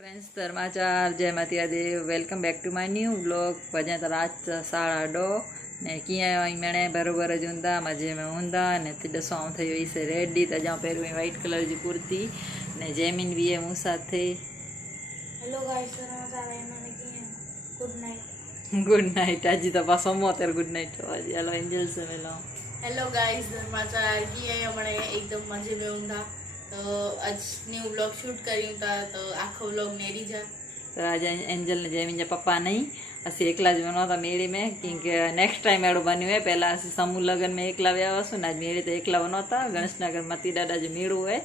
Friends धर्माचार जय मातिया देव welcome back to my new vlog वजह तो रात 8:30 ने किए मैंने बरोबर ज हूंदा मजे में हूंदा ने ॾिसो थी वई से रेडी त जाऊँ पहिरियों वाइट कलर की कुर्ती ने जैमिन भी है मूँ साथ हेलो गाइस गुड नाइट आज तो पास तेरे गुड नाइट आज हेलो एंजल से मिलो हेलो गाइस धर्माचार की है हमने एकदम मजे में हूंदा तो आज न्यू व्लॉग शूट करियूं था तो आखो व्लॉग नेरी जा तो आज एंजल ने जैमिन पप्पा नहीं असी एकला ज वनो था मेड़ी में क्योंकि नेक्स्ट टाइम एड़ो बन्यो है पहला असी समूह लगन में एकला व्या हुआसीं आज मेड़ी तो एकला वनो था गणेश नगर मती डाडा जो मेड़ो है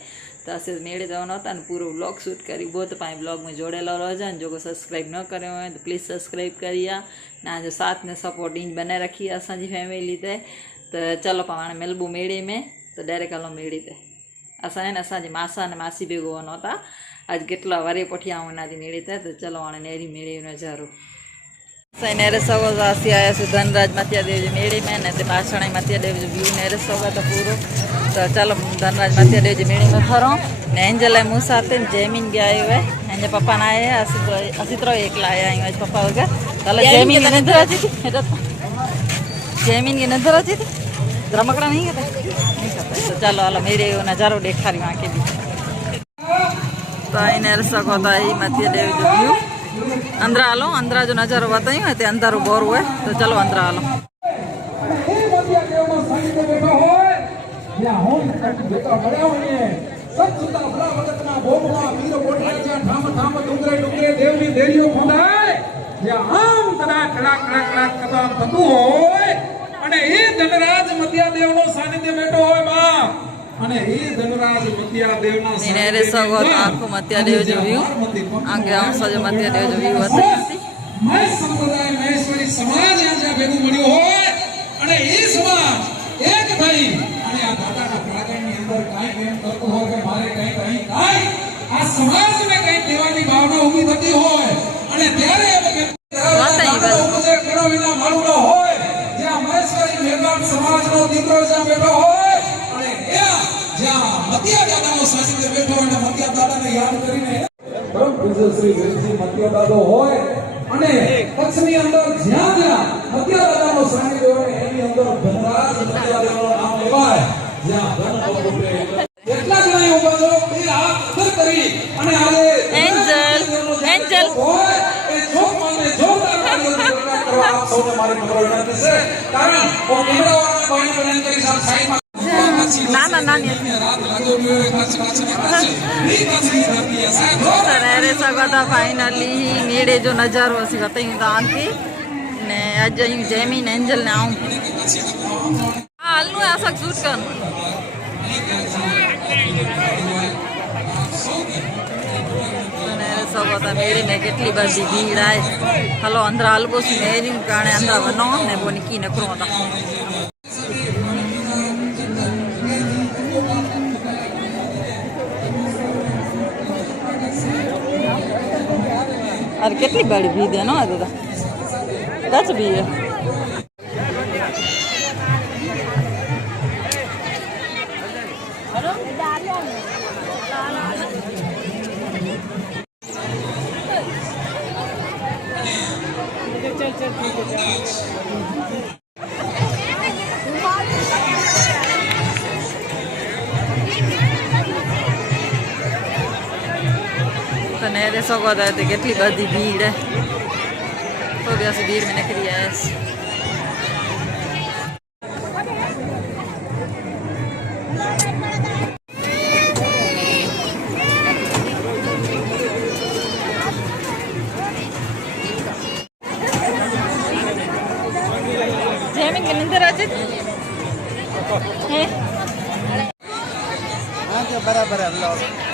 तो असी मेड़ी तो वनो था पूरो व्लॉग शूट करी बहुत पाए ब्लॉग में जोड़ेलो रहो जो को सब्सक्राइब न करो है तो प्लीज़ सब्सक्राइब करिए ना जो साथ ने सपोर्ट इंज बनाए रखी असांजी फैमिली ते तो चलो पाण मिलबू मेड़ी में तो डायरेक्ट हलो मेड़ी ते असां असांजे मासा ने मासी भेगो वनो था आज केटला वरे पुठिया उन्हें मेड़ी ते तो चलो हाणे नेरी मेड़ी नज़ारो असां नेरे सगो असीं आयासीं धनराज मतिया देव जी मेड़ी में ने पाछड़ मतिया देव जो व्यू नेरे सगो तो पूरो तो चलो धनराज मतिया देव जी मेड़ी में खरो ने एंजल है मूँ साथ जैमिन भी आयो है एंजे पप्पा ना आए असी तो एकला आया आज पप्पा वगैरह चलो जैमिन की नजर आती थी जैमिन की नजर आती थी रमकड़ा नहीं करते तो चलो हलो मेरे नज़ारो देखारी वहाँ के भी तो इन सको तो यही मतिया देव जो व्यू अंदर हलो अंदर जो नज़ारो बतायूं है अंदर बोर हुए तो चलो अंदर हलो धनराज मतिया देवनो सानिध्य बैठो होय मां अने ई धनराज मतिया देवना सानिध्य सगो तो आखो मतिया देव जो व्यू आगे आंसो जो मतिया देव जो व्यू बताई मैं संप्रदाय महेश्वरी समाज यहाँ भेगू बन्यो होय अने ई समाज एक भाई अने आ दादा का प्रागण ની અંદર કાઈ પ્રેમ કરતો હોય કે મારે કાઈ આ સમાજ में કઈ દેવાની ભાવના ઊભી થતી હોય અને ત્યારે એ કરો વિના મારું ન હોય જ્યાં મહેશ્વરી મેદાન સમાજનો દીકરો જ્યાં બેઠો હોય અને જ્યાં મતિયા દાદાનો સાનિધ્ય બેઠો હોય અને મતિયા દાદાને યાદ કરીને પરમ પૂજ્ય શ્રી વીરજી મતિયા દાદો હોય અને કચ્છની અંદર જ્યાં જ્યાં મતિયા દાદાનો સાનિધ્ય હોય એની અંદર ધનરાજ મતિયા દેવનું નામ લેવાય જ્યાં ધન પુત્રે એટલા જણાએ ઉભા છો બે હાથ ઉપર કરી અને આજે एंजल હોય એ જોરમાને જોરદાર તાળીઓ કરવા આપ સૌને મારી નમ્ર વિનંતી છે કારણ ઓ કેમેરાવાળા ભાઈને વિનંતી કરી સાઈડમાં ना रात लागो हुए काची नी काची रहती है साहब सर सगो तो फाइनली मेड़े जो नज़ारो असी बतायूं तव्हांखे ने अज जैमिन एंजल ने आऊं हाँ हलनू है असां शूट करन सगो तो मेड़े में केटली बड़ी भीड़ है हलो अंदर हलबो सी मेरी काणे अंदर वनो ने पोइ निकी निकरो था अरे कितनी बड़ी भीड़ है ना दादा दस भी है तो नेरे सगो तो कितनी बड़ी भीड़ है तो भी असं भीड़ में निकली है जैमिन के निंदर आज है हाँ तो बराबर है ब्लॉग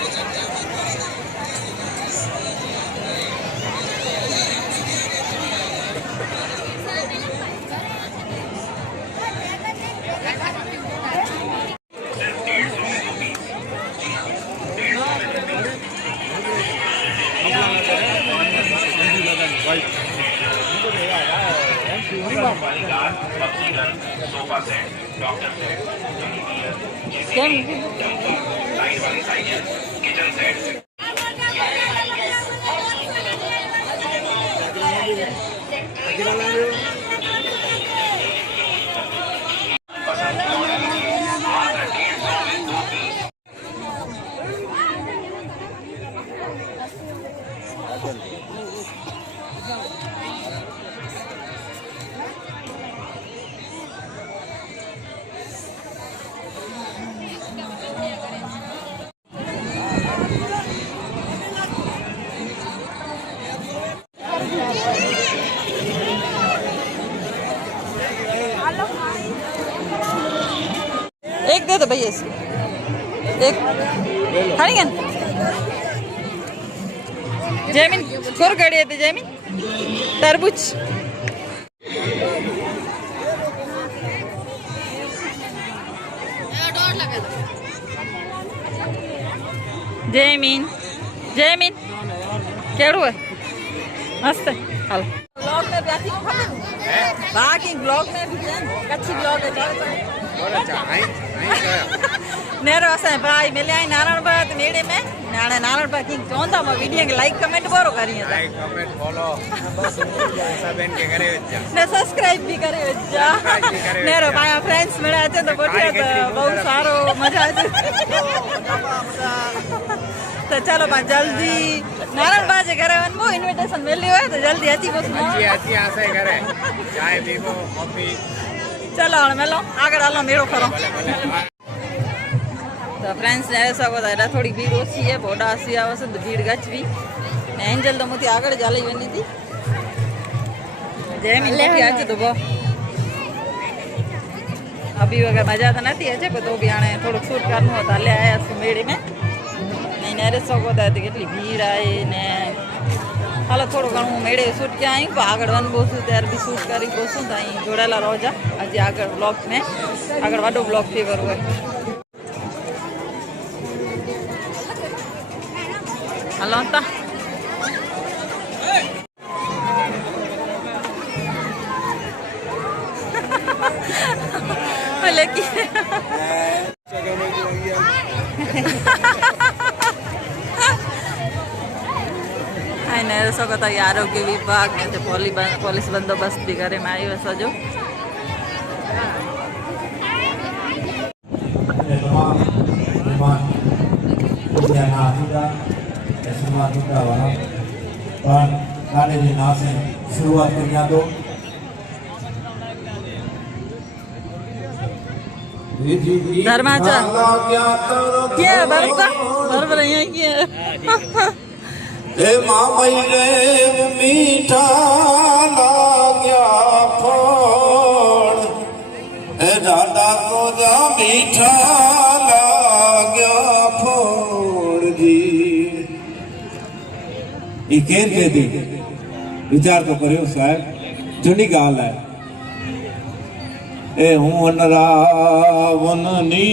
क्या ખાઈએ છીએ એક ખાઈ ગયા ને જયમીન ખોરગડી હતી જયમીન તરબૂચ જયમીન જયમીન કેળું હોય મસ્ત હાલ બ્લોગ ને ત્યાંથી ખબર બાકી બ્લોગ ને કચ્છી બ્લોગ नेरो असां भाई मिले आई नारायण भाई तो मेड़े में नाने नारायण भाई की चोंदा में वीडियो के लाइक कमेंट बरो करी लाइक कमेंट फॉलो सब इनके करे जा ने सब्सक्राइब भी करे जा नेरो भाई फ्रेंड्स मिले अचे तो बढ़िया तो बहुत सारो मजा आजे तो चलो बा जल्दी नारायण भाई जे घरे वन मो इनविटेशन मिली हो तो जल्दी अची बस अच्छी आसे करे चाय पीबो कॉफी चलो हण मेलो आगळ हालो मेळो करो तो फ्रेंड्स ने ऐसा बताया थोड़ी भीड़ ओછી है बोडा आसी आवसे तो भीड़ गचवी ने एंजल तो मुती आगळ जाली वेनी थी जयमीन लेके आज तो बो अभी वगैरह मजा तो नहीं है पर तो भी आने थोड़ा शूट करनो होता ले आया सो मेड़े में नहीं नेरे सो को दाती કેટલી भीड़ आए ने हालो थोड़ो घणो मेड़े शूट के आई आगळ वन बोसु त्यार भी शूट करी बोसु तो अहीं जोड़ेला रोजा आज आगळ ब्लॉग में आगळ वाडो ब्लॉग थी करो हलो ता लेकिन सको आरोग्य विभाग ने पुलिस बंदोबस्त भी करे में आयो सजो शुरुआत करिया दो धर्माचा क्या बरोबर यहाँ क्या हे मामई रे मीठा लाग्या फल हे दादा को जा मीठा लाग्या फल जी ई केर के दी विचार तो करियो साहब जूनी गाल है ए हूं रावणनी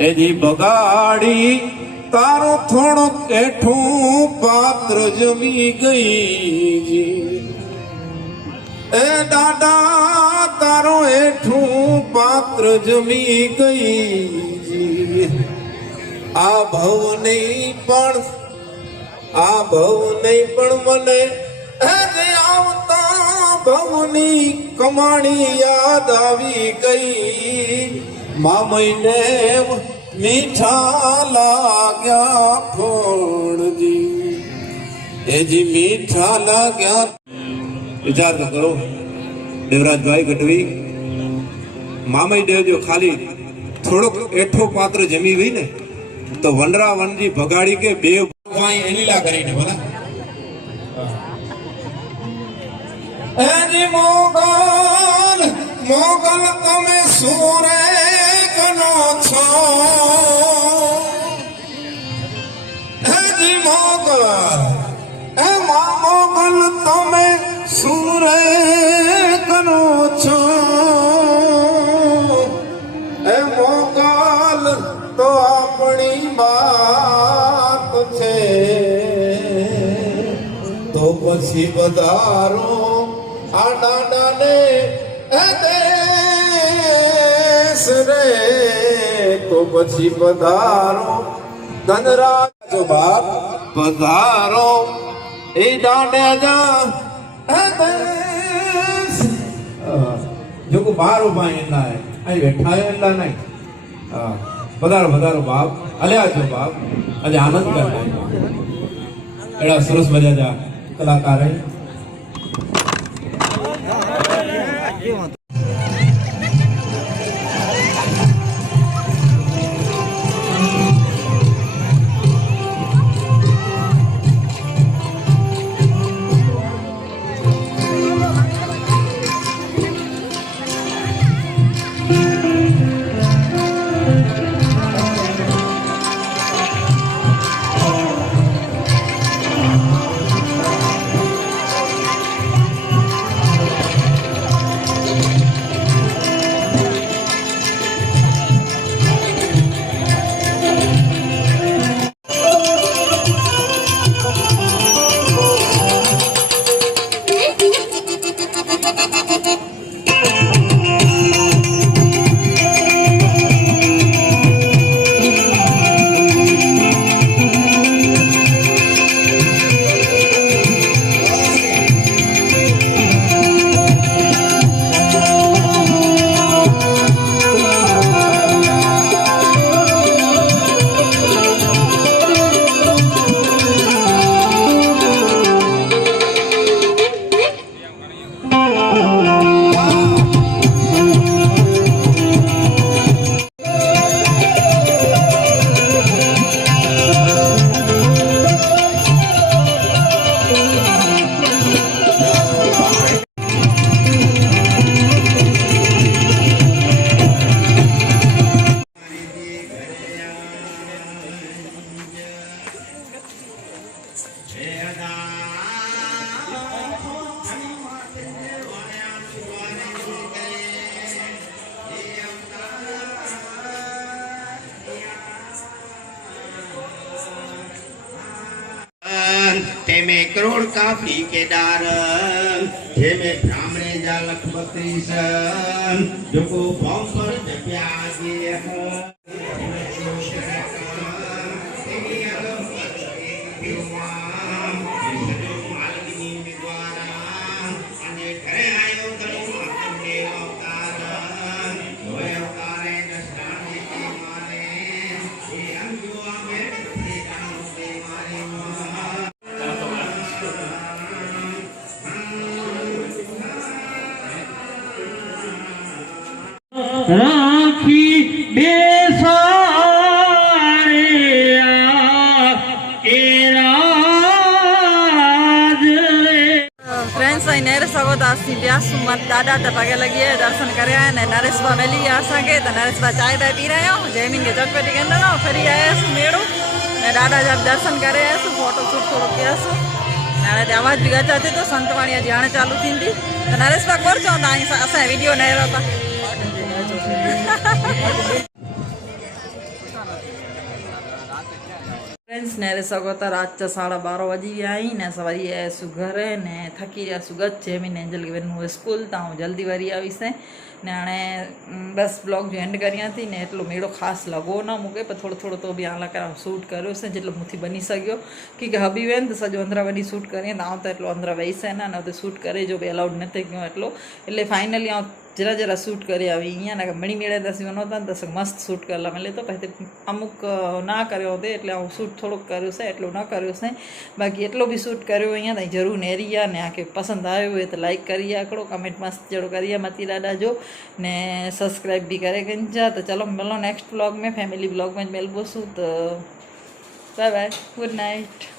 ए जी बगाड़ी तारो थोड़ो एठू पात्र जमी गई जी ए डाडा तारो एठू पात्र जमी गई जी आ भव नहीं पण मने ए आवता भवनी कमाणी याद आवी गई मामई ने मीठा लाग्या फोड़ जी ए जी मीठा लाग्या विचार तो करो देवराज भाई गढ़वी मामई देव जो खाली थोड़ो एठो पात्र जमी हुई ने तो वनरा वन जी भगाड़ी के बे भाई एनीला करीने बोला ए जी मोगल तमे सूरे कनो छो जी मोगल ए मोगल तमे सूरे कनो छो ए मोगल तो अपनी बात छे तो पछी बदारो आडा डाले ए देश रे तो पछी पधारो धनराज जो बाप पधारो ए डांडे जा ए देश जो को बारो भाई ना है आई बैठा है ना नहीं पधारो बाप अल्या जो बाप अज आनंद कर एड़ा सरस मजा जा कलाकार है ते में करोड़ काफी केदार हे में ब्राह्मणे जा लख 32 जो को बॉम पर जप्या दे રાખી બેસાડે એ રાજ રે फ्रेंड्स અહીં નરેશ અગોદાસની બ્યાસુ મત દાદા ટપાગે લગી દર્શન કર્યા ને નરેશભાઈ મેલી આસાગે તો નરેશભાઈ ચાય બાય પી રહ્યા હો જયમીન के चटपटी के अंदर फरी आया सु मेड़ो ने दादा जब दर्शन करे सु फोटो शूट थोड़ो किया सु नाले ते आवाज भी गचा थे तो संतवाणी जाने चालू थी तो नरेशभाई कर चो असा वीडियो नहीं रहता फ्रेंड्स नरेश अगोता रात 12:30 बजी आई ने सवारी आसु घरे ने थकी जासु गच जेमीन एंजल के वेनु स्कूल तो हूँ जल्दी वरी आवीश ने हाणे बस ब्लॉग जो एंड करी थी ने एटलो मेड़ो खास लगो न मूंखे पर थोड़ो थोड़ो तो बि हाल शूट करो से जेटलो मुथी बनी सको क्योंकि हबी वे तो सजो अंदर वही शूट करें तो तो एटलो अंदर वही से ना तो शूट करे जो भी अलाउड न थे क्यों एटलो एटले फाइनली जरा जरा शूट करे आई अँ मणी मेड़े दसी वनो था तो मस्त शूट करला मिले तो पहले अमुक ना करो एटले शूट थोड़ो करो से एटलो न करो से बाकी एटलो भी शूट करो अँ तई जरूर नेरिया ने आके पसंद आयो हो तो लाइक करिए आकड़ो कमेंट मस्त जड़ो करिए मती दादा जो ने सब्सक्राइब भी करे गंजा तो चलो मिलो नेक्स्ट ब्लॉग में फैमिली ब्लॉग में मिलबो तो बाय बाय गुड नाइट।